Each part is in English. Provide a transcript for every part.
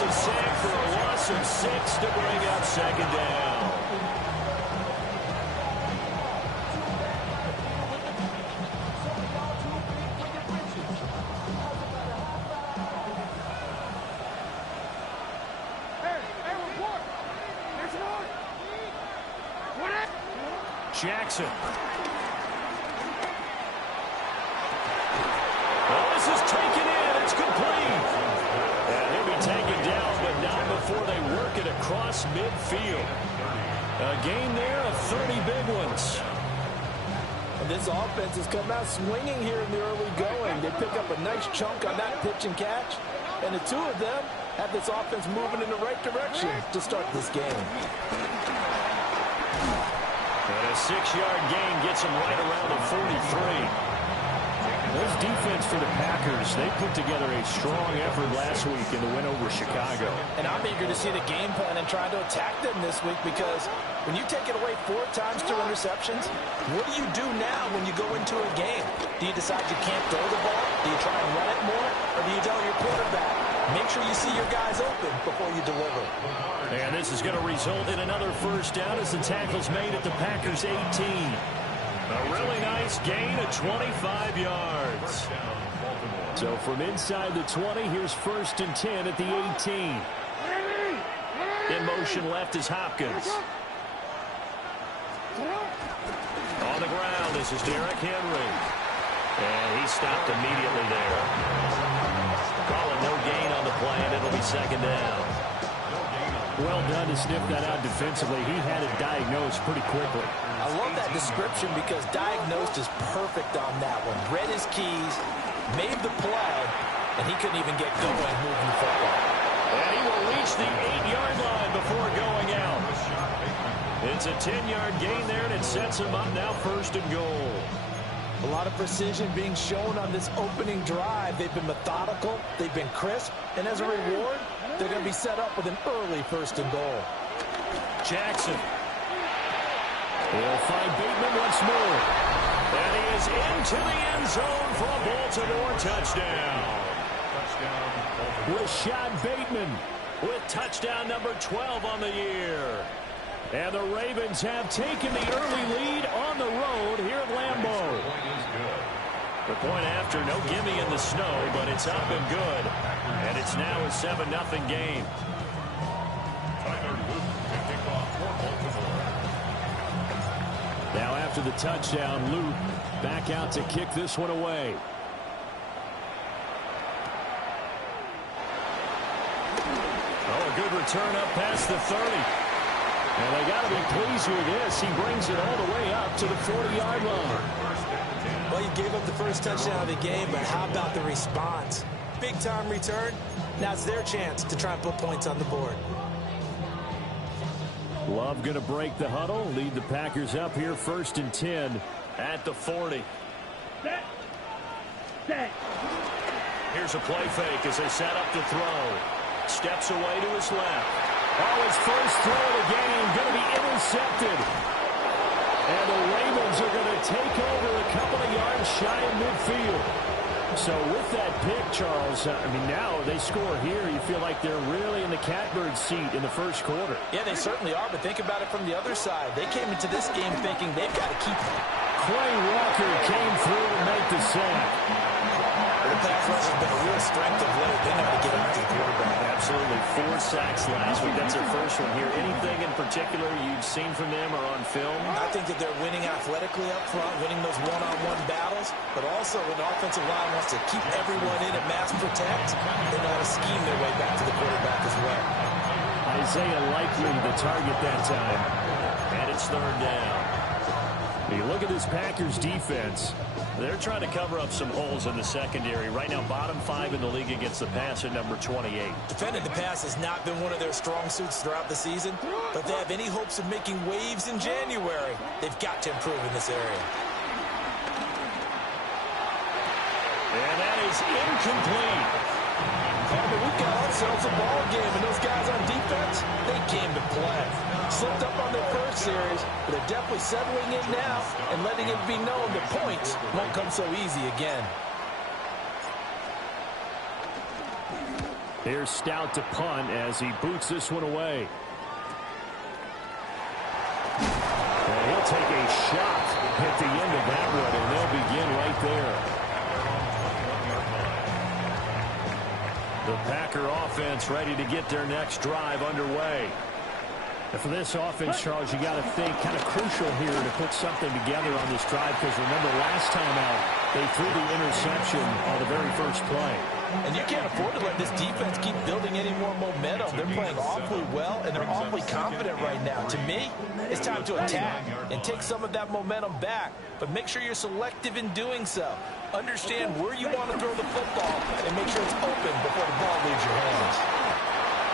Defensive sack for a loss of 6 to bring up second down. Jackson. Oh, this is taken in. It's complete. And he'll be taken down, but not before they work it across midfield. A gain there of 30 big ones. And this offense has come out swinging here in the early going. They pick up a nice chunk on that pitch and catch. And the two of them have this offense moving in the right direction to start this game. And a 6-yard gain gets them right around the 43. There's defense for the Packers. They put together a strong effort last week in the win over Chicago. And I'm eager to see the game plan and try to attack them this week, because when you take it away 4 times through interceptions, what do you do now when you go into a game? Do you decide you can't throw the ball? Do you try and run it more? Or do you tell your quarterback, make sure you see your guys open before you deliver? And this is going to result in another first down as the tackle's made at the Packers' 18. A really nice gain of 25 yards. So from inside the 20, here's 1st and 10 at the 18. In motion left is Hopkins. On the ground, this is Derrick Henry. And he stopped immediately there. Calling no gain on the play, and it'll be second down. Well done to sniff that out defensively. He had it diagnosed pretty quickly. I love that description, because diagnosed is perfect on that one. Read his keys, made the play, and he couldn't even get going moving the football. And he will reach the 8-yard line before going out. It's a 10-yard gain there, and it sets him up now 1st and goal. A lot of precision being shown on this opening drive. They've been methodical, they've been crisp, and as a reward, they're going to be set up with an early 1st and goal. Jackson. He'll find Bateman once more. And he is into the end zone for a Baltimore touchdown. Rashad Bateman with touchdown number 12 on the year. And the Ravens have taken the early lead on the road here at Lambeau. The point after, no gimme in the snow, but it's up and good. And it's now a 7-0 game. Now after the touchdown, Luke back out to kick this one away. Oh, a good return up past the 30. And they got to be pleased with this. He brings it all the way up to the 40-yard line. Well, you gave up the first touchdown of the game, but how about the response? Big-time return. Now it's their chance to try and put points on the board. Love going to break the huddle, lead the Packers up here 1st and 10 at the 40. Here's a play fake as they set up to throw. Steps away to his left. Oh, his first throw of the game going to be intercepted. And the Ravens are going to take over a couple of yards shy of midfield. So with that pick, Charles, I mean, now they score here. You feel like they're really in the catbird seat in the first quarter. Yeah, they certainly are, but think about it from the other side. They came into this game thinking they've got to keep it. Quay Walker came through to make the sack. The pass rush has been a real strength of late. They know how to get after the quarterback. Absolutely. 4 sacks last week. That's their first one here. Anything in particular you've seen from them or on film? I think that they're winning athletically up front, winning those one-on-one battles, but also when the offensive line wants to keep everyone in and mass protect, they know how to scheme their way back to the quarterback as well. Isaiah Likely the target that time. And it's 3rd down. You look at this Packers defense. They're trying to cover up some holes in the secondary. Right now, bottom 5 in the league against the pass at number 28. Defending the pass has not been one of their strong suits throughout the season, but if they have any hopes of making waves in January, they've got to improve in this area. And that is incomplete. But we've got ourselves a ball game, and those guys on defense, they came to play. Slipped up on their first series, but they're definitely settling in now and letting it be known that points won't come so easy again. Here's Stout to punt as he boots this one away. And he'll take a shot at the end of that one, and they'll begin right there. The Packer offense ready to get their next drive underway. And for this offense, Charles, you got to think kind of crucial here to put something together on this drive, because remember last time out they threw the interception on the very first play. And you can't afford to let this defense keep building any more momentum. They're playing awfully well, and they're awfully confident right now. To me, it's time to attack and take some of that momentum back, but make sure you're selective in doing so. Understand where you want to throw the football and make sure it's open before the ball leaves your hands.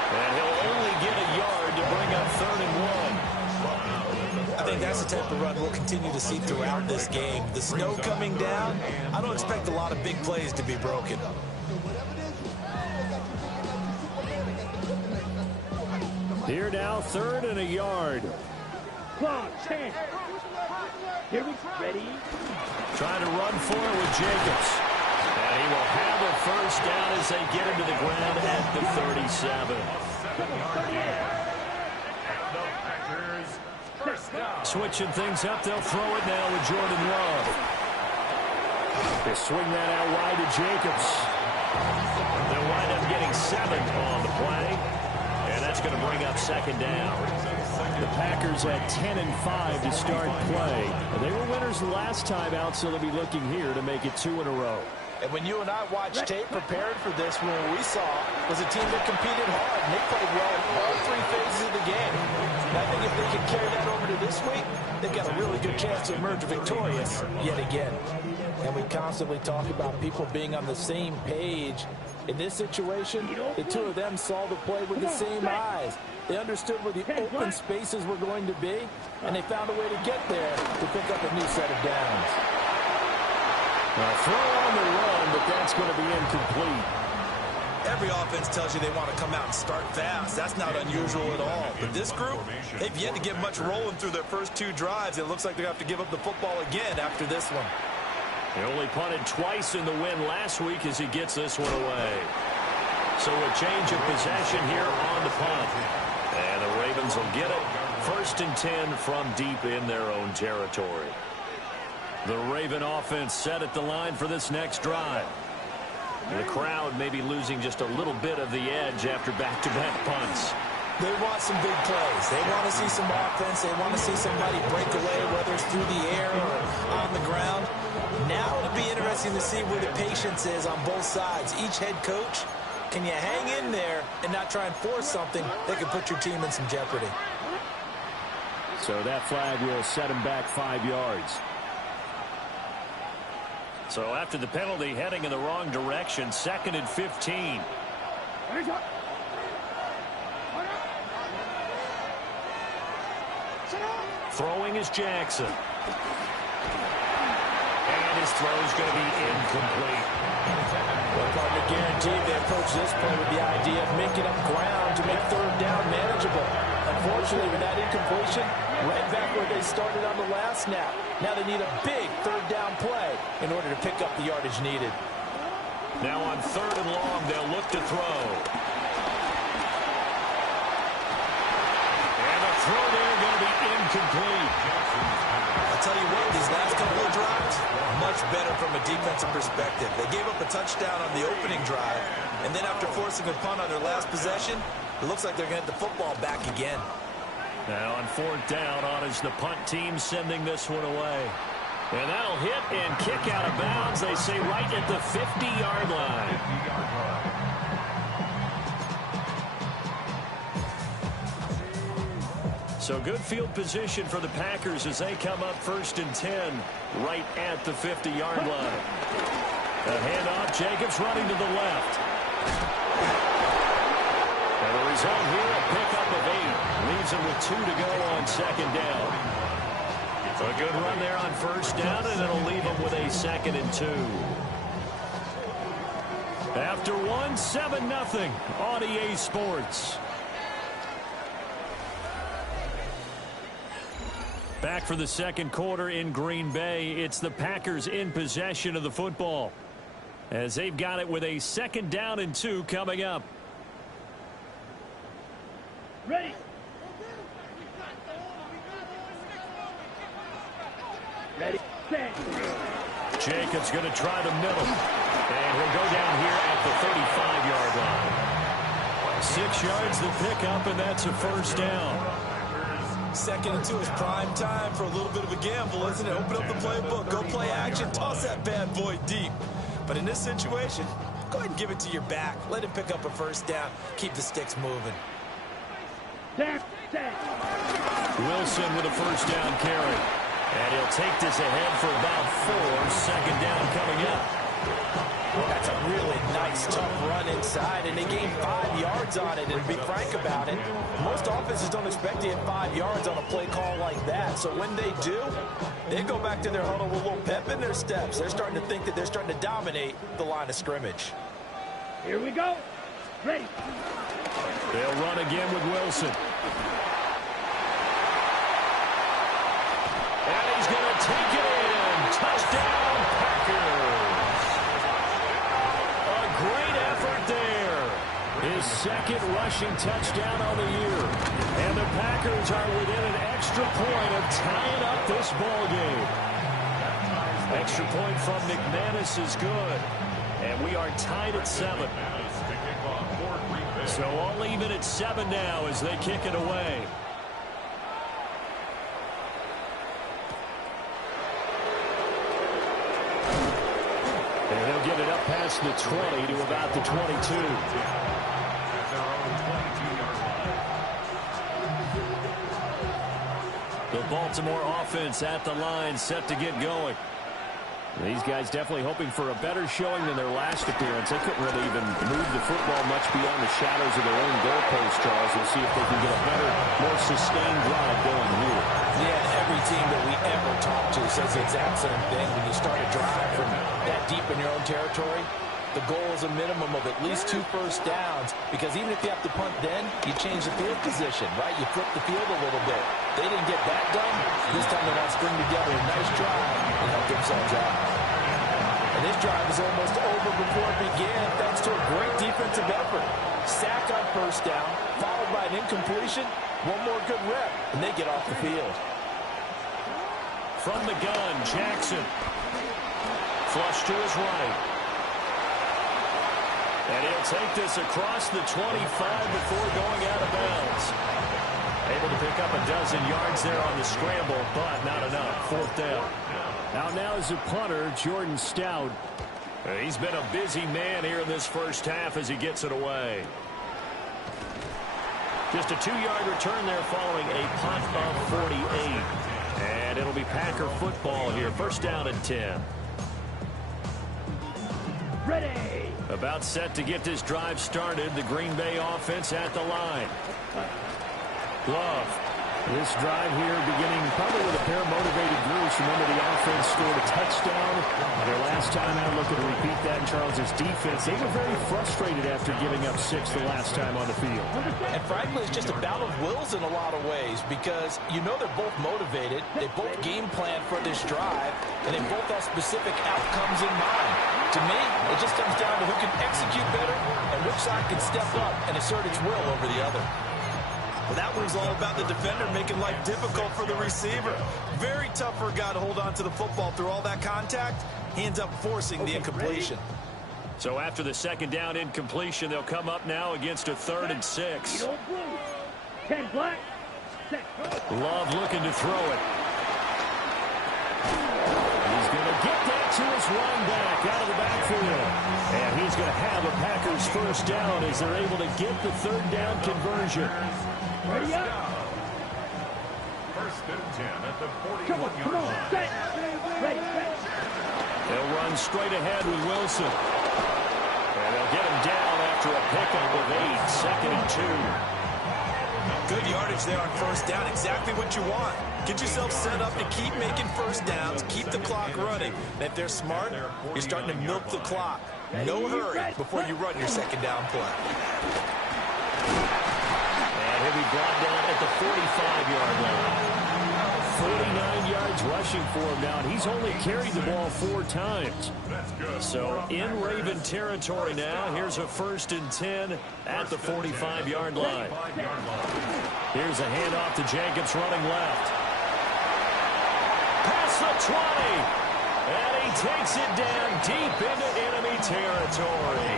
And he'll only get a yard to bring up 3rd and 1. I think that's the type of run we'll continue to see throughout this game. The snow coming down, I don't expect a lot of big plays to be broken. Here now, 3rd and a yard. Here we ready. Trying to run for it with Jacobs. And he will have a first down as they get him to the ground at the 37. Switching things up, they'll throw it now with Jordan Love. They swing that out wide to Jacobs. They'll wind up getting 7 on the play. And that's going to bring up 2nd down. The Packers at 10-5 to start play. They were winners last time out, so they'll be looking here to make it 2 in a row. And when you and I watched tape prepared for this, what we saw was a team that competed hard, and they played well in all 3 phases of the game. And I think if they can carry that over to this week, they've got a really good chance to emerge victorious yet again. And we constantly talk about people being on the same page. In this situation, the 2 of them saw the play with the same eyes. They understood where the open spaces were going to be, and they found a way to get there to pick up a new set of downs. A throw on the run, but that's going to be incomplete. Every offense tells you they want to come out and start fast. That's not unusual at all. But this group, they've yet to get much rolling through their first 2 drives. It looks like they're going to have to give up the football again after this one. He only punted twice in the win last week as he gets this one away. So a change of possession here on the punt. And the Ravens will get it. 1st and 10 from deep in their own territory. The Raven offense set at the line for this next drive. The crowd may be losing just a little bit of the edge after back-to-back punts. They want some big plays. They want to see some offense. They want to see somebody break away, whether it's through the air or on the ground. Now it'll be interesting to see where the patience is on both sides. Each head coach, can you hang in there and not try and force something that could put your team in some jeopardy? So that flag will set him back 5 yards. So after the penalty, heading in the wrong direction, 2nd and 15. Throwing is Jackson. And his throw is going to be incomplete. Well, partner, guaranteed they approach this play with the idea of making up ground to make 3rd down manageable. Unfortunately, with that incompletion, right back where they started on the last snap. Now they need a big 3rd down play in order to pick up the yardage needed. Now on 3rd and long, they'll look to throw. And the throw there going to be incomplete. I'll tell you what, these last couple of drives, much better from a defensive perspective. They gave up a touchdown on the opening drive, and then after forcing a punt on their last possession, it looks like they're going to get the football back again. Now on 4th down, on is the punt team sending this one away. And that'll hit and kick out of bounds, they say, right at the 50-yard line. So good field position for the Packers as they come up 1st and 10 right at the 50-yard line. A handoff, Jacobs running to the left. And the result here, a pickup of 8. Leaves him with 2 to go on 2nd down. A good run there on 1st down, and it'll leave him with a 2nd and 2. After 1, 7-0 on EA Sports. Back for the 2nd quarter in Green Bay. It's the Packers in possession of the football, as they've got it with a 2nd down and 2 coming up. Ready. Ready. Set. Jacobs going to try the middle. And he'll go down here at the 35-yard line. 6 yards the pickup, and that's a first down. 2nd and 2 is prime time for a little bit of a gamble, isn't it? Open up the playbook, go play action, toss that bad boy deep. But in this situation, go ahead and give it to your back. Let him pick up a first down. Keep the sticks moving. Wilson with a first down carry. And he'll take this ahead for about 4. Second down coming up. That's a really nice, tough run inside, and they gained 5 yards on it. And to be frank about it, most offenses don't expect to get 5 yards on a play call like that. So when they do, they go back to their huddle with a little pep in their steps. They're starting to think that they're starting to dominate the line of scrimmage. Here we go. Ready. They'll run again with Wilson. And he's going to take it in. Touchdown, Packers. A great effort there. His 2nd rushing touchdown on the year. And the Packers are within an extra point of tying up this ball game. Extra point from McManus is good. And we are tied at 7. So all even at 7 now as they kick it away. And he'll get it up past the 20 to about the 22. The Baltimore offense at the line, set to get going. These guys definitely hoping for a better showing than their last appearance. They couldn't really even move the football much beyond the shadows of their own goalpost, Charles. We'll see if they can get a better, more sustained drive going here. Yeah, every team that we ever talk to says the exact same thing. When you start a drive from that deep in your own territory, the goal is a minimum of at least 2 first downs, because even if you have to punt then, you change the field position, right? You flip the field a little bit. They didn't get that done. This time they want to string together a nice drive and help themselves out. And this drive is almost over before it began, thanks to a great defensive effort. Sack on first down, followed by an incompletion. One more good rep, and they get off the field. From the gun, Jackson. Flush to his right. And he'll take this across the 25 before going out of bounds. Able to pick up a dozen yards there on the scramble, but not enough. 4th down. Now is the punter, Jordan Stout. He's been a busy man here in this first half as he gets it away. Just a 2-yard return there following a punt of 48. And it'll be Packer football here. First down and 10. Ready. About set to get this drive started. The Green Bay offense at the line. Love. This drive here beginning probably with a pair of motivated groups. Remember, the offense scored a touchdown their last time out. Looking to repeat that in Charles' defense. They were very frustrated after giving up 6 the last time on the field. And frankly, it's just a battle of wills in a lot of ways, because you know they're both motivated. They both game plan for this drive, and they both have specific outcomes in mind. To me, it just comes down to who can execute better and which side can step up and assert its will over the other. Well, that one's all about the defender making life difficult for the receiver. Very tough for a guy to hold on to the football through all that contact. He ends up forcing the incompletion. So after the 2nd down incompletion, they'll come up now against a 3rd and 6. 10 black. Love looking to throw it. He's going to get that to his run back out of the backfield. And he's going to have a Packers first down as they're able to get the 3rd down conversion. Ready up. 1st and 10 at the 41-yard Come on. Set. Ready. They'll run straight ahead with Wilson. And they'll get him down after a pickup of 8. 2nd and 2. Good yardage there on first down. Exactly what you want. Get yourself set up to keep making first downs, keep the clock running. And if they're smart, you're starting to milk the clock. No hurry before you run your 2nd down play. And he'll be brought down at the 45-yard line. 49 yards rushing for him now, and he's only carried the ball 4 times. So in Raven territory now, here's a 1st and 10 at the 45-yard line. Here's a handoff to Jacobs running left. Past the 20. And he takes it down deep into enemy territory.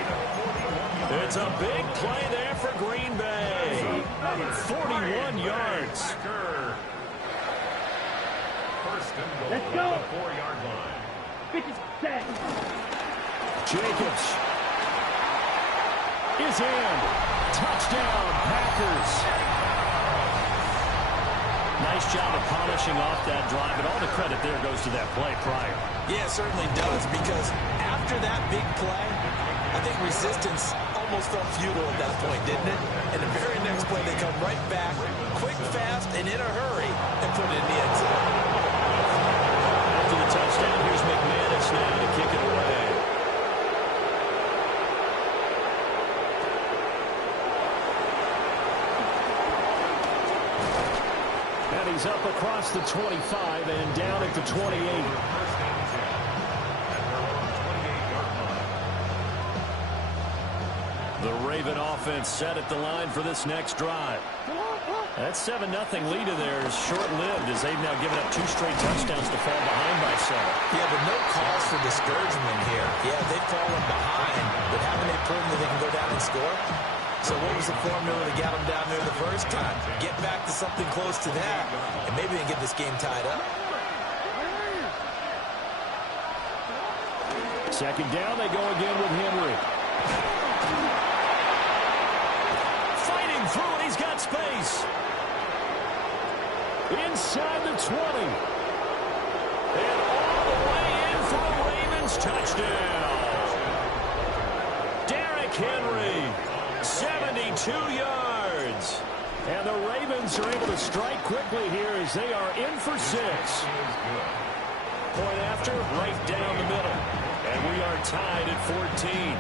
It's a big play there for Green Bay. 41 yards. Let's go. 4-yard line. 57. Jacobs is in. Touchdown, Packers. Nice job of polishing off that drive, and all the credit there goes to that play prior. Yeah, it certainly does, because after that big play, I think resistance almost felt futile at that point, didn't it? And the very next play, they come right back, quick, fast, and in a hurry, and put it in the end zone. After the touchdown, here's McManus now to kick it away. And he's up across the 25 and down at the 28. The Raven offense set at the line for this next drive. That 7-0 lead of theirs short-lived as they've now given up 2 straight touchdowns to fall behind by 7. Yeah, but no cause for discouragement here. Yeah, they've fallen behind, but haven't they proven that they can go down and score? So what was the formula that got them down there the first time? Get back to something close to that, and maybe they can get this game tied up. Second down, they go again with Henry. Fighting through it, he's got space. Inside the 20. And all the way in for a Ravens touchdown. Derrick Henry, 72 yards. And the Ravens are able to strike quickly here as they are in for 6. Point after, right down the middle. And we are tied at 14.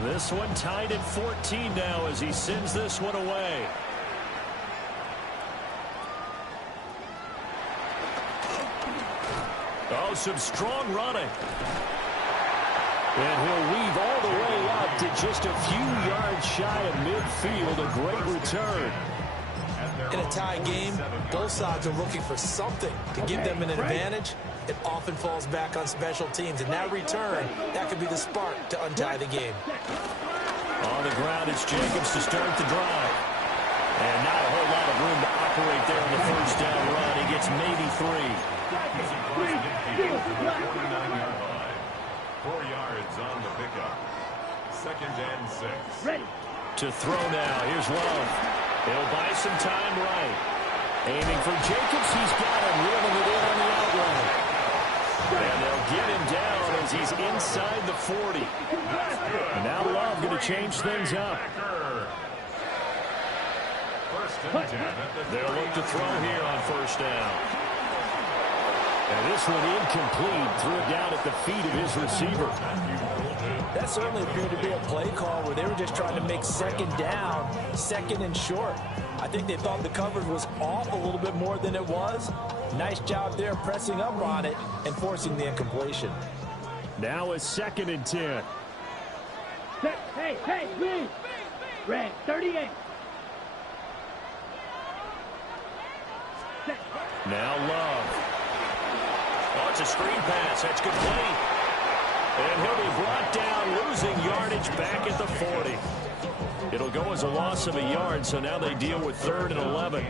This one tied at 14 now as he sends this one away. Oh, some strong running. And he'll weave all the way up to just a few yards shy of midfield. A great return. In a tie game, both sides are looking for something to give them an advantage. It often falls back on special teams. And that return, that could be the spark to untie the game. On the ground, it's Jacobs to start the drive. And not a whole lot of room to operate there on the first down run. He gets maybe 3. 4 yards on the pickup. 2nd and 6. Ready. To throw now. Here's Love. He'll buy some time right. Aiming for Jacobs. He's got him. Reeling it in on the outright. And they'll get him down as he's inside the 40. And now Love going to change things up. They'll look to throw here on first down. And this one incomplete. Threw it down at the feet of his receiver. That certainly appeared to be a play call where they were just trying to make second down, second and short. I think they thought the coverage was off a little bit more than it was. Nice job there pressing up on it and forcing the incompletion. Now it's 2nd and 10. Hey, please. Red, 38. Now Love. Oh, it's a screen pass. That's complete. And he'll be brought down, losing yardage back at the 40. It'll go as a loss of a yard, so now they deal with 3rd and 11.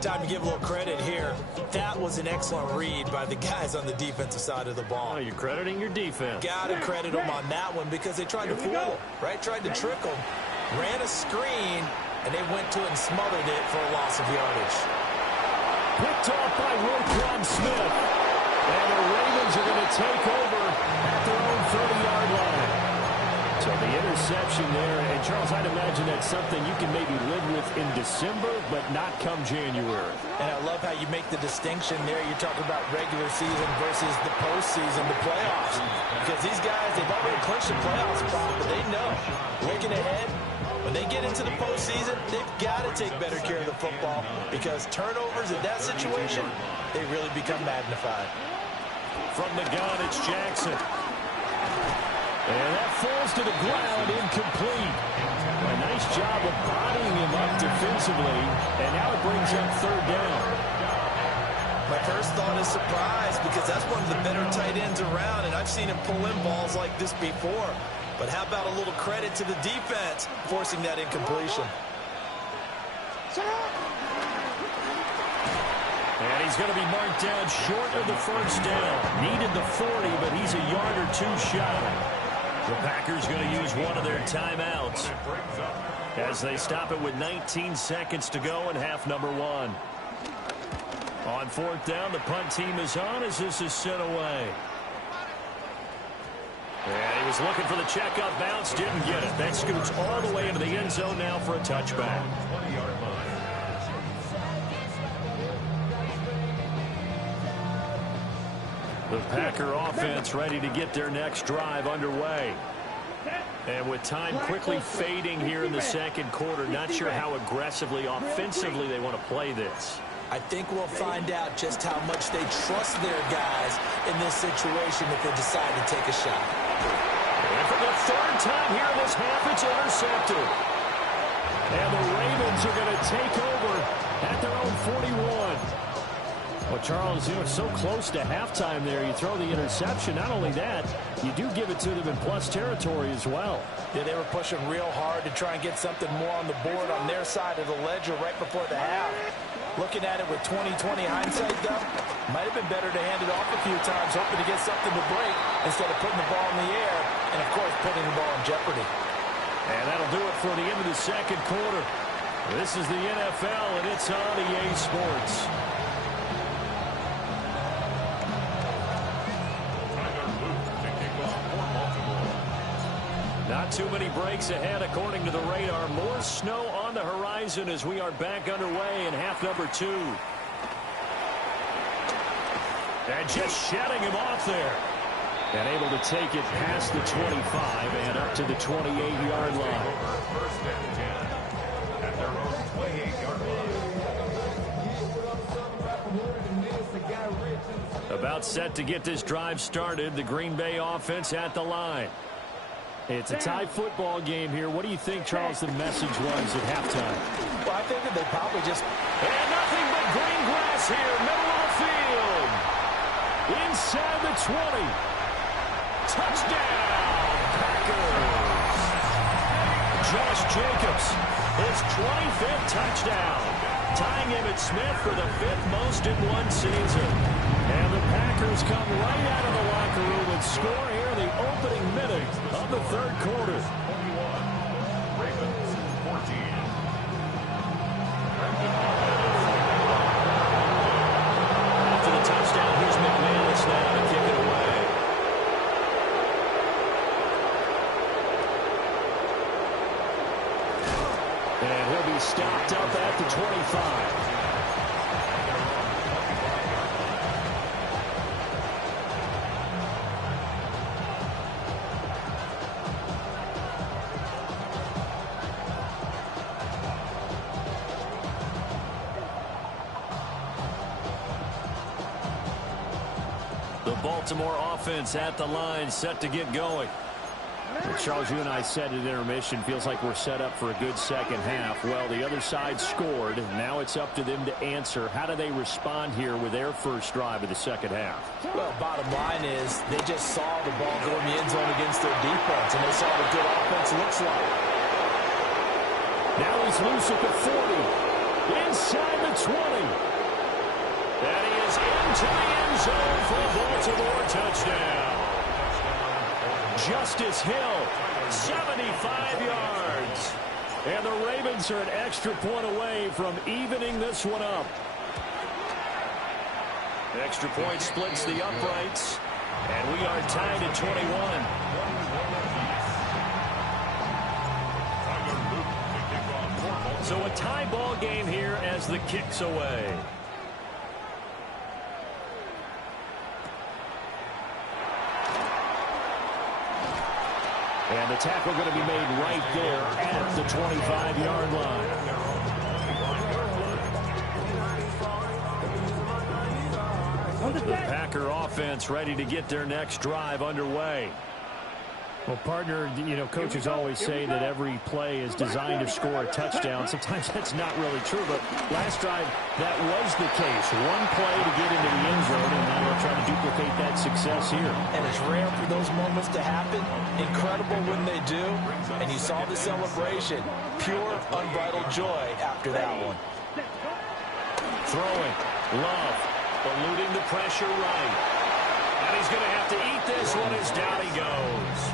Time to give a little credit here. That was an excellent read by the guys on the defensive side of the ball. Oh, you're crediting your defense. Got to credit them on that one because they tried to fool them, right? Tried to trick them. Ran a screen, and they went to it and smothered it for a loss of yardage. Picked off by Roquan Smith. And the Ravens are going to take over at their own 30-yard line. So the interception there, and Charles, I'd imagine that's something you can maybe live with in December, but not come January. And I love how you make the distinction there. You're talking about regular season versus the postseason, the playoffs. Because these guys, they've already clinched the playoff spot, but they know, looking ahead, when they get into the postseason, they've got to take better care of the football because turnovers in that situation, they really become magnified. From the gun, it's Jackson. And that falls to the ground, incomplete. A nice job of bodying him up defensively, and now it brings up third down. My first thought is surprise because that's one of the better tight ends around, and I've seen him pull in balls like this before. But how about a little credit to the defense forcing that incompletion? And he's going to be marked down short of the first down. Needed the 40, but he's a yard or two shy. The Packers going to use one of their timeouts as they stop it with 19 seconds to go in half number one. On fourth down, the punt team is on as this is sent away. And he was looking for the checkup bounce, didn't get it. That scoots all the way into the end zone now for a touchback. The Packer offense ready to get their next drive underway. And with time quickly fading here in the second quarter, not sure how aggressively, offensively they want to play this. I think we'll find out just how much they trust their guys in this situation if they decide to take a shot. And for the third time here in this half, it's intercepted. And the Ravens are going to take over at their own 41. Well, Charles, you know, it's so close to halftime there. You throw the interception. Not only that, you do give it to them in plus territory as well. Yeah, they were pushing real hard to try and get something more on the board on their side of the ledger right before the half. Looking at it with 20/20 hindsight, though, might have been better to hand it off a few times, hoping to get something to break instead of putting the ball in the air and, of course, putting the ball in jeopardy. And that'll do it for the end of the second quarter. This is the NFL, and it's on EA Sports. Not too many breaks ahead, according to the radar. More snow on the horizon as we are back underway in half number two. And just shedding him off there. And able to take it past the 25 and up to the 28-yard line. First and 10 at their own 28-yard line. About set to get this drive started. The Green Bay offense at the line. It's a tie football game here. What do you think, Charles, the message was at halftime? Well, I think that they probably just... And nothing but green grass here, middle of the field. Inside the 20. Touchdown, Packers. Josh Jacobs, his 25th touchdown. Tying Emmitt Smith for the 5th most in one season. And the Packers come right out of the locker room and score here in the opening minute of the third quarter. 21, Ravens 14. After the touchdown, here's McManus now to kick it away. And he'll be stopped up at the 25. Baltimore offense at the line, set to get going. Well, Charles, you and I said at intermission, feels like we're set up for a good second half. Well, the other side scored. Now it's up to them to answer. How do they respond here with their first drive of the second half? Well, bottom line is they just saw the ball go in the end zone against their defense, and they saw what good offense looks like. Now he's loose at the 40. Inside the 20. And he is into the end zone for a Baltimore touchdown. Justice Hill, 75 yards. And the Ravens are an extra point away from evening this one up. Extra point splits the uprights. And we are tied at 21. So a tie ball game here as the kick's away. And the tackle going to be made right there at the 25-yard line. The Packer offense ready to get their next drive underway. Well, partner, you know, coaches always say that every play is designed to score a touchdown. Sometimes that's not really true, but last drive, that was the case. One play to get into the end zone, and now they'll try to duplicate that success here. And it's rare for those moments to happen. Incredible when they do. And you saw the celebration. Pure, unbridled joy after that one. Throwing. Love. Eluding the pressure right. And he's going to have to eat this one as down he goes.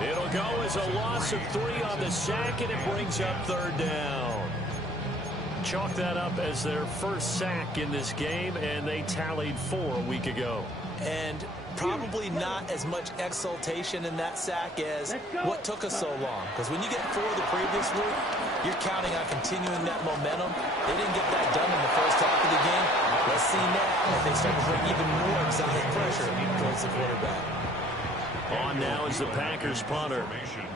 It'll go as a loss of 3 on the sack, and it brings up third down. Chalk that up as their first sack in this game, and they tallied 4 a week ago. And probably not as much exultation in that sack as what took us so long. Because when you get 4 the previous week, you're counting on continuing that momentum. They didn't get that done in the first half of the game. Let's see now if they start to bring even more exotic pressure towards the quarterback. On now is the Packers punter,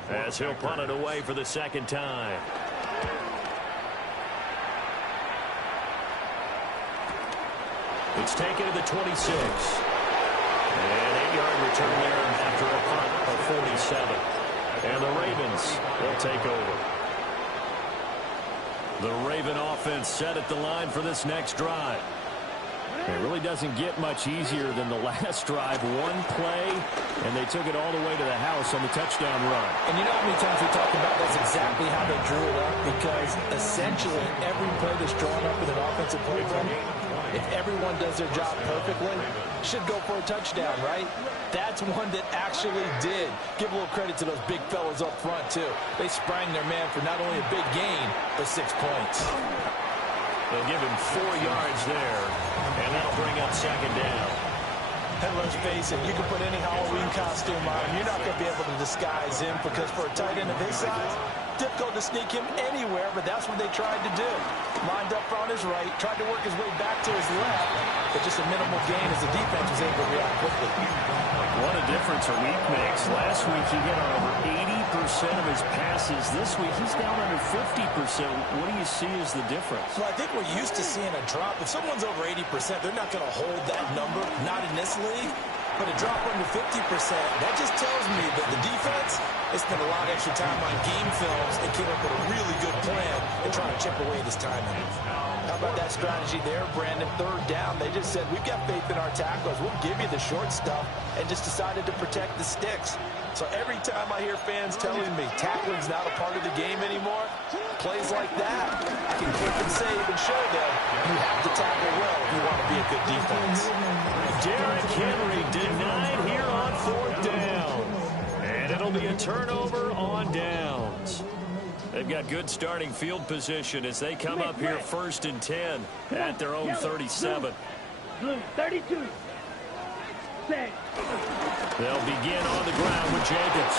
as he'll punt it away for the second time. It's taken to the 26. An 8-yard return there after a punt of 47. And the Ravens will take over. The Raven offense set at the line for this next drive. It really doesn't get much easier than the last drive. One play, and they took it all the way to the house on the touchdown run. And you know how many times we talked about that's exactly how they drew it up? Because essentially every play that's drawn up in an offensive playbook, if everyone does their job perfectly, should go for a touchdown, right? That's one that actually did. Give a little credit to those big fellas up front, too. They sprang their man for not only a big gain, but 6 points. They'll give him 4 yards there, and that'll bring up second down. And let's face it, you can put any Halloween costume on, you're not going to be able to disguise him, because for a tight end of his size, difficult to sneak him anywhere, but that's what they tried to do. Lined up on his right, tried to work his way back to his left, but just a minimal gain as the defense was able to react quickly. What a difference a week makes. Last week he hit on over 80% of his passes. This week he's down under 50%. What do you see as the difference? Well, I think we're used to seeing a drop. If someone's over 80%, they're not going to hold that number, not in this league. But a drop under 50%, that just tells me that the defense has spent a lot of extra time on game films and came up with a really good plan and trying to chip away this timing. How about that strategy there, Brandon? Third down, they just said, we've got faith in our tacklers. We'll give you the short stuff, and just decided to protect the sticks. So every time I hear fans telling me tackling's not a part of the game anymore, plays like that, I can click and save and show them you have to tackle well if you want to be a good defense. Derrick Henry denied here on 4th down. And it'll be a turnover on downs. They've got good starting field position as they come up here 1st and 10 at their own 37. Blue, 32. Set. They'll begin on the ground with Jacobs.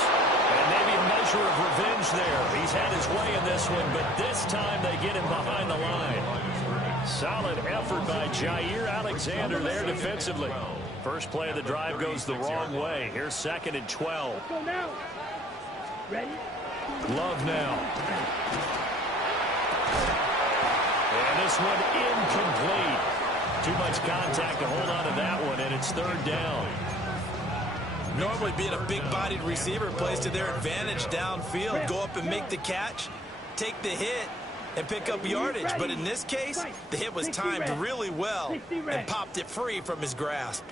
And maybe a measure of revenge there. He's had his way in this one, but this time they get him behind the line. Solid effort by Jair Alexander there defensively. First play of the drive goes the wrong way. Here's 2nd and 12. Let's go now. Ready? Love now. And this one incomplete. Too much contact to hold on to that one, and it's 3rd down. Normally being a big-bodied receiver plays to their advantage downfield. Go up and make the catch, take the hit, and pick up yardage. But in this case, the hit was timed really well and popped it free from his grasp.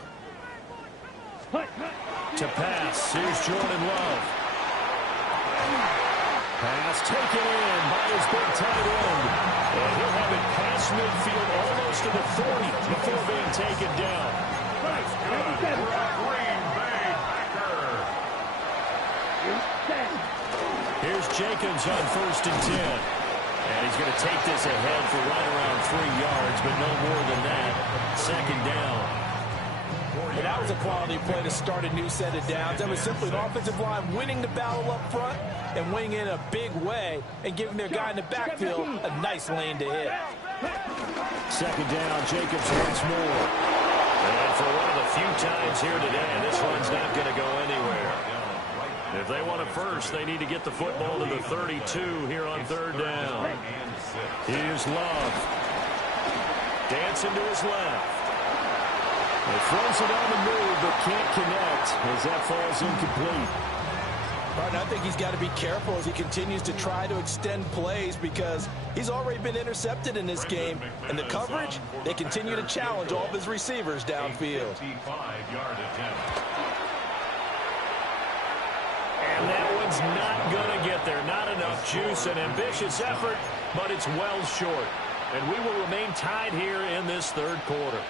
To pass, here's Jordan Love. Pass taken in by his big tight end. And he'll have it past midfield almost to the 40 before being taken down. Green Bay Packers. Here's Jacobs on 1st and 10. And he's going to take this ahead for right around 3 yards, but no more than that. 2nd down. And that was a quality play to start a new set of downs. That was simply an offensive line winning the battle up front and winning in a big way and giving their guy in the backfield a nice lane to hit. Second down, Jacobs once more. And for one of the few times here today, this one's not going to go anywhere. If they want it first, they need to get the football to the 32 here on third down. Here's Love. Dancing to his left. He throws it on the move, but can't connect as that falls incomplete. Right, I think he's got to be careful as he continues to try to extend plays because he's already been intercepted in this game. And the coverage, they continue to challenge all of his receivers downfield. And that one's not going to get there. Not enough juice, an ambitious effort, but it's well short. And we will remain tied here in this third quarter.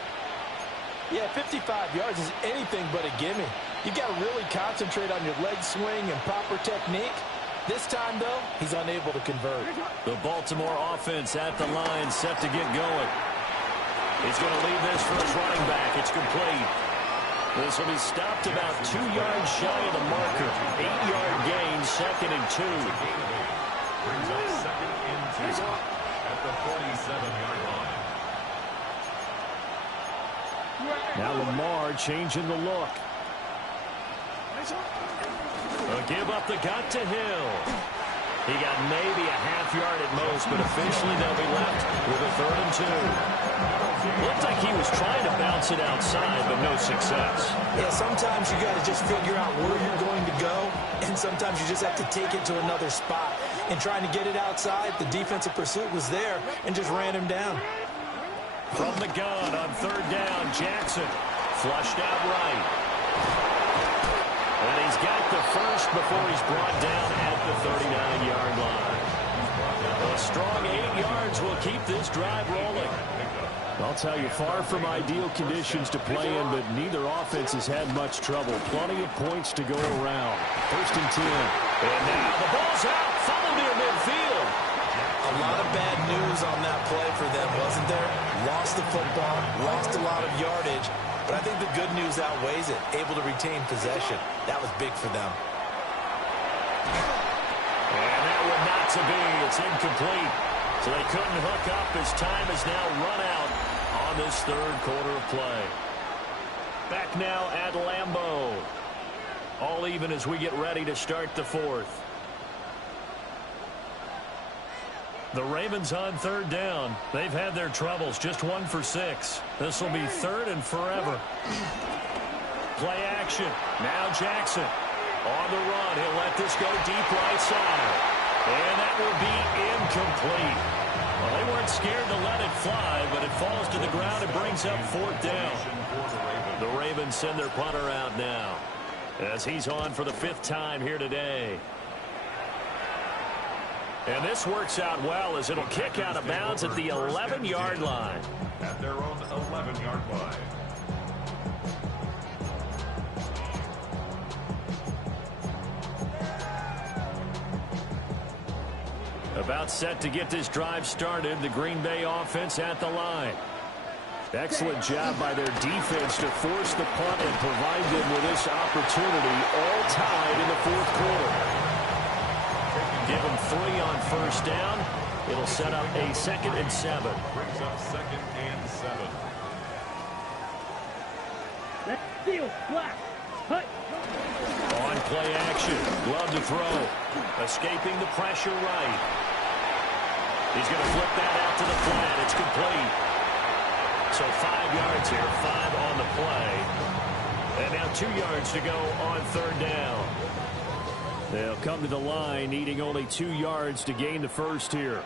Yeah, 55 yards is anything but a gimme. You got to really concentrate on your leg swing and proper technique. This time, though, he's unable to convert. The Baltimore offense at the line, set to get going. He's going to leave this for his running back. It's complete. This will be stopped about 2 yards shy of the marker. 8-yard gain, 2nd and 2. Brings up 2nd and 2 at the 47-yard line. Now Lamar changing the look. A give up the gut to Hill. He got maybe a half yard at most, but officially they'll be left with a 3rd and 2. Looked like he was trying to bounce it outside, but no success. Yeah, sometimes you got to just figure out where you're going to go, and sometimes you just have to take it to another spot. And trying to get it outside, the defensive pursuit was there and just ran him down. From the gun on 3rd down, Jackson flushed out right. And he's got the first before he's brought down at the 39-yard line. A strong 8 yards will keep this drive rolling. I'll tell you, far from ideal conditions to play in, but neither offense has had much trouble. Plenty of points to go around. 1st and 10. And now the ball's out, funneled near midfield. A lot of bad news on that play for them, wasn't there? Lost the football, lost a lot of yardage, but I think the good news outweighs it. Able to retain possession. That was big for them. And that one not to be. It's incomplete. So they couldn't hook up as time has now run out on this third quarter of play. Back now at Lambeau. All even as we get ready to start the 4th. The Ravens on 3rd down. They've had their troubles, just 1 for 6. This will be 3rd and forever. Play action. Now Jackson on the run. He'll let this go deep right side. And that will be incomplete. Well, they weren't scared to let it fly, but it falls to the ground and brings up 4th down. The Ravens send their punter out now as he's on for the 5th time here today. And this works out well as it'll kick out of bounds at the 11-yard line. At their own 11-yard line. About set to get this drive started, the Green Bay offense at the line. Excellent job by their defense to force the punt and provide them with this opportunity, all tied in the 4th quarter. Give them 3 on 1st down. It'll set up a 2nd and 7. Brings up 2nd and 7. Let's steal. Black. Hut. On play action. Love to throw. Escaping the pressure right. He's going to flip that out to the flat. It's complete. So 5 yards here, 5 on the play. And now 2 yards to go on 3rd down. They'll come to the line, needing only 2 yards to gain the first here.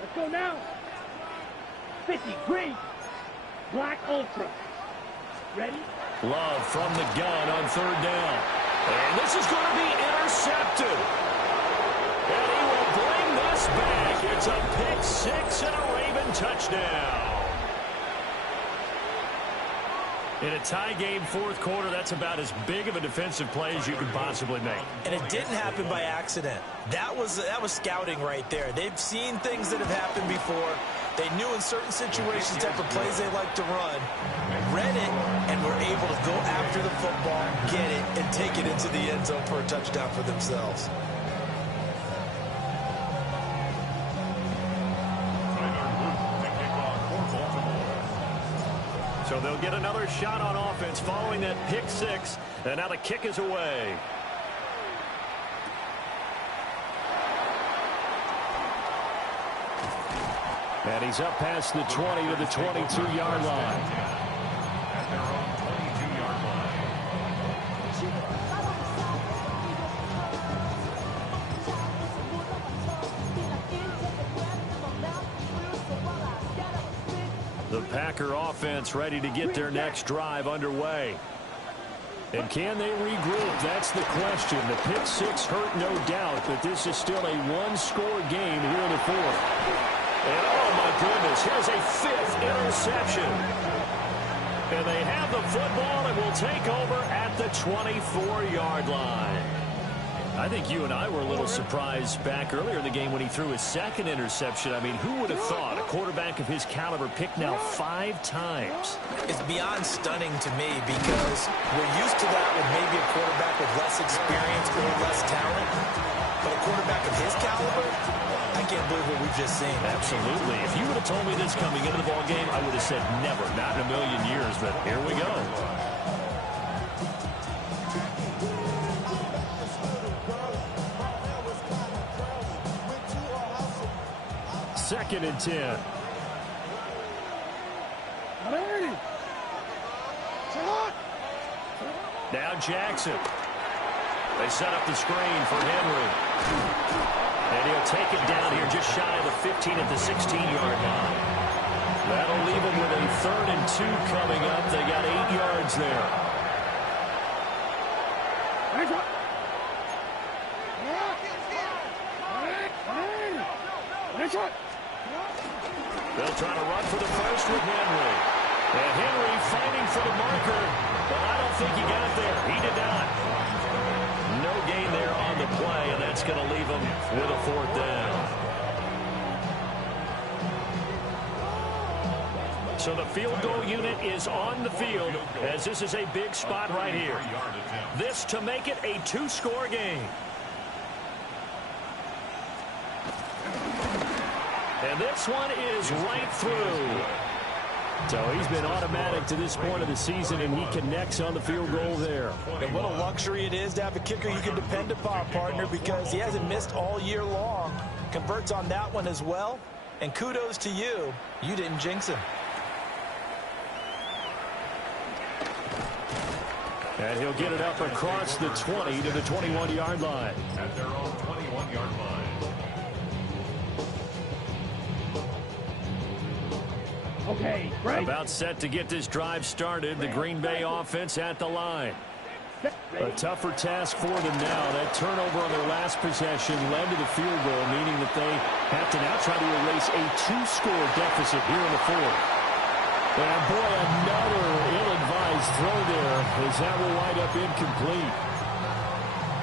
Let's go now. 50. Green. Black Ultra. Ready? Love from the gun on 3rd down. And this is going to be intercepted. And he will bring this back. It's a pick 6 and a Raven touchdown. In a tie game 4th quarter, that's about as big of a defensive play as you can possibly make. And it didn't happen by accident. That was scouting right there. They've seen things that have happened before. They knew in certain situations type of plays they like to run, read it, and were able to go after football, get it, and take it into the end zone for a touchdown for themselves. So they'll get another shot on offense following that pick six. And now the kick is away. And he's up past the 20 to the 22-yard line. At their own 22-yard line. The Packer offense ready to get their next drive underway. And can they regroup? That's the question. The pick six hurt, no doubt, but this is still a one-score game here in the fourth. And oh my goodness, here's a fifth interception. And they have the football and will take over at the 24-yard line. I think you and I were a little surprised back earlier in the game when he threw his second interception. I mean, who would have thought a quarterback of his caliber picked now 5 times? It's beyond stunning to me because we're used to that with maybe a quarterback with less experience or less talent. But a quarterback of his caliber, I can't believe what we've just seen. Absolutely. If you would have told me this coming into the ball game, I would have said never, not in a million years. But here we go. Second and 10. Now Jackson. They set up the screen for Henry. And he'll take it down here just shy of the 15 at the 16-yard line. That'll leave him with a 3rd and 2 coming up. They got 8 yards there. They'll try to run for the first with Henry. And Henry fighting for the marker, but I don't think he got there. He did not. No gain there on the play, and that's going to leave him with a 4th down. So the field goal unit is on the field, as this is a big spot right here. This to make it a 2-score game. And this one is right through. So he's been automatic to this point of the season, and he connects on the field goal there. And what a luxury it is to have a kicker you can depend upon, partner, because he hasn't missed all year long. Converts on that one as well. And kudos to you. You didn't jinx him. And he'll get it up across the 20 to the 21-yard line. At their own 21-yard line. Okay, right. About set to get this drive started. The Green Bay offense at the line. A tougher task for them now. That turnover on their last possession led to the field goal, meaning that they have to now try to erase a 2-score deficit here in the fourth. And boy, another ill-advised throw there, as that will wind up incomplete.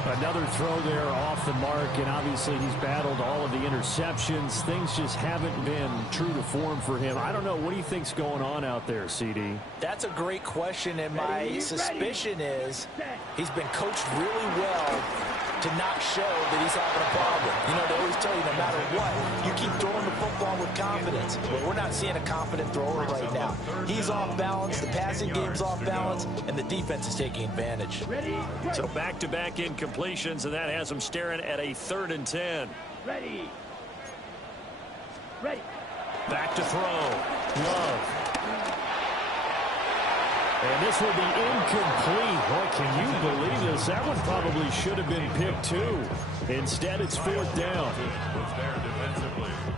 Another throw there off the mark, and obviously he's battled all of the interceptions. Things just haven't been true to form for him. I don't know. What do you think's going on out there, CD? That's a great question, and my suspicion is he's been coached really well to not show that he's having a problem. You know, they always tell you no matter what, you keep throwing the football with confidence. But we're not seeing a confident thrower right now. He's off balance, the passing game's off balance, and the defense is taking advantage. So back-to-back incompletions, and that has him staring at a 3rd and 10. Ready. Back to throw. Love. And this will be incomplete. Boy, can you believe this? That one probably should have been picked too. Instead, it's 4th down.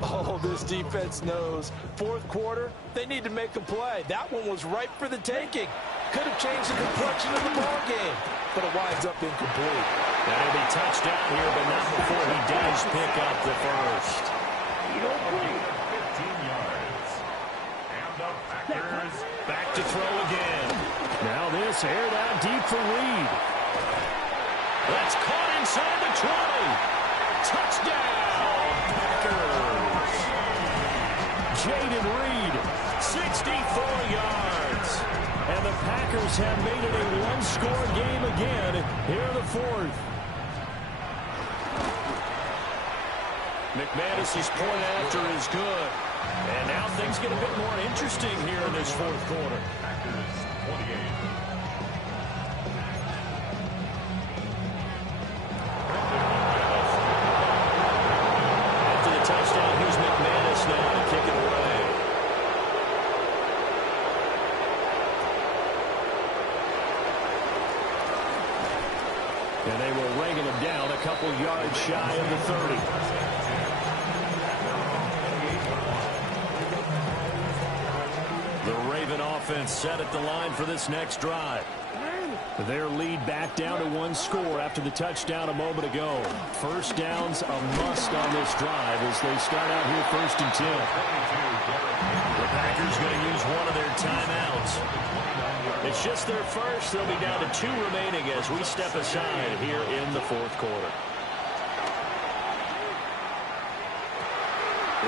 Oh, this defense knows. 4th quarter, they need to make a play. That one was ripe for the taking. Could have changed the complexion of the ball game, but it winds up incomplete. That'll be touchdown here, but not before he does pick up the first. 15 yards. And the Packers back to throw again. Now this aired out deep for Reed. That's caught inside the 20. Touchdown, Packers. Jaden Reed, 64 yards. And the Packers have made it a one-score game again here in the fourth. McManus's point after is good. And now things get a bit more interesting here in this fourth quarter. Packers 28. After the touchdown, here's McManus now to kick it away. And they were ringing him down a couple yards shy of the 30. The Raven offense set at the line for this next drive. Their lead back down to one score after the touchdown a moment ago. First down's a must on this drive as they start out here 1st and 10. The Packers going to use one of their timeouts. It's just their first. They'll be down to 2 remaining as we step aside here in the fourth quarter.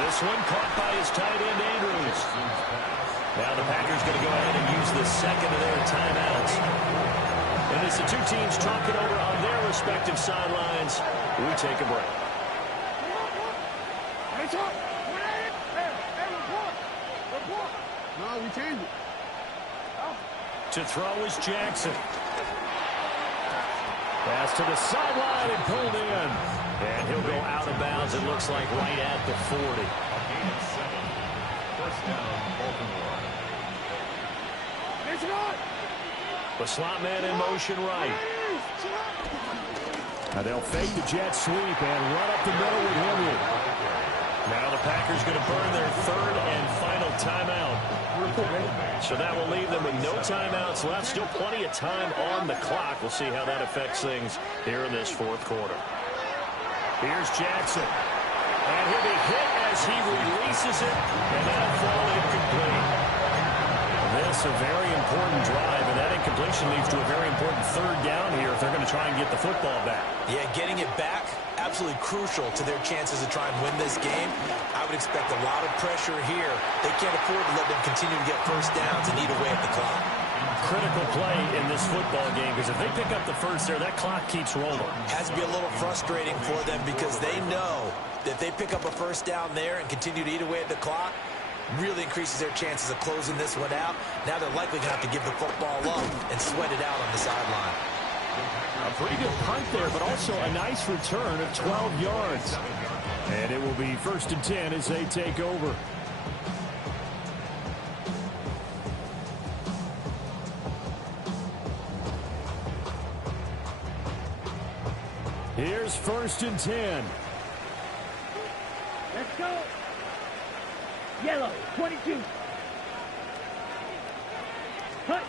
This one caught by his tight end, Andrews. Now the Packers going to go ahead and use the second of their timeouts. And as the two teams talk it over on their respective sidelines, we take a break. No, we changed it. To throw is Jackson. Pass to the sideline and pulled in. And he'll go out of bounds, it looks like, right at the 40. A gain of 7. First down, Baltimore. The slot man in motion right. Now they'll fake the jet sweep and run up the middle with Henry. Now the Packers going to burn their 3rd and final timeout. So that will leave them with no timeouts left. Still plenty of time on the clock. We'll see how that affects things here in this fourth quarter. Here's Jackson. And he'll be hit as he releases it. And that'll fall incomplete. This a very important drive, and that incompletion leads to a very important 3rd down here if they're going to try and get the football back. Yeah, getting it back, absolutely crucial to their chances to try and win this game. I would expect a lot of pressure here. They can't afford to let them continue to get first downs and eat away at the clock. Critical play in this football game, because if they pick up the first there, that clock keeps rolling. Has to be a little frustrating for them because they know that if they pick up a first down there and continue to eat away at the clock, really increases their chances of closing this one out. Now they're likely going to have to give the football up and sweat it out on the sideline. A pretty good punt there, but also a nice return of 12 yards. And it will be 1st and 10 as they take over. Here's 1st and 10. Let's go. Yellow, 22. Cut.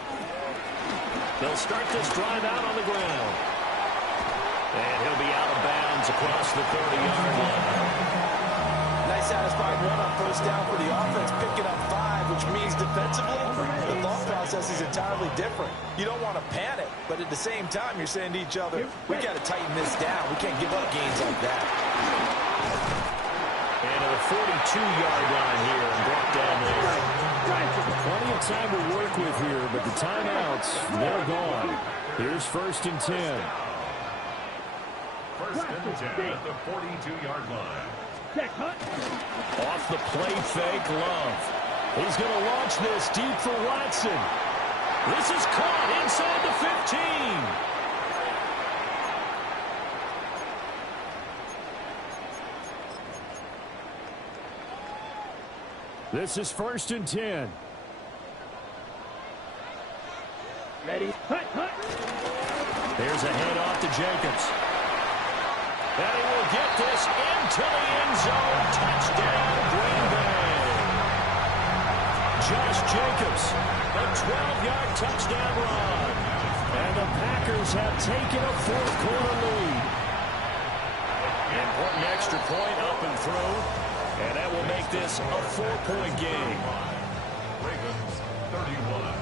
They'll start this drive out on the ground. And he'll be out of bounds across the 30-yard line. Nice satisfying run on first down for the offense, picking up 5, which means defensively, the thought process is entirely different. You don't want to panic, but at the same time, you're saying to each other, we got to tighten this down. We can't give up gains like that. And to the 42-yard line here and brought down there. Plenty of time to work with here, but the timeouts, they're gone. Here's 1st and 10. First and 10 at the 42-yard line. Off the play fake, Love. He's going to launch this deep for Watson. This is caught inside the 15. This is 1st and 10. Ready? Cut, cut. There's a handoff to Jacobs. And he will get this into the end zone. Touchdown, Green Bay. Josh Jacobs, a 12-yard touchdown run. And the Packers have taken a fourth-quarter lead. Important extra point up and through. And that will make this a 4-point game. Ravens 31.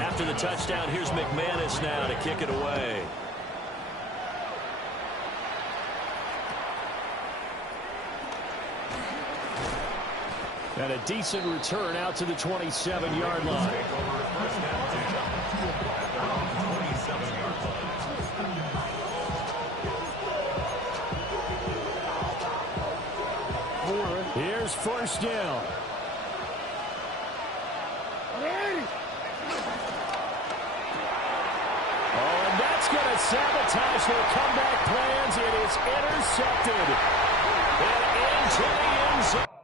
After the touchdown, here's McManus now to kick it away. And a decent return out to the 27-yard line. Take over first and 10 at their own 27-yard line. Here's first down. Oh, and that's going to sabotage their comeback plans. It is intercepted. And into the end zone.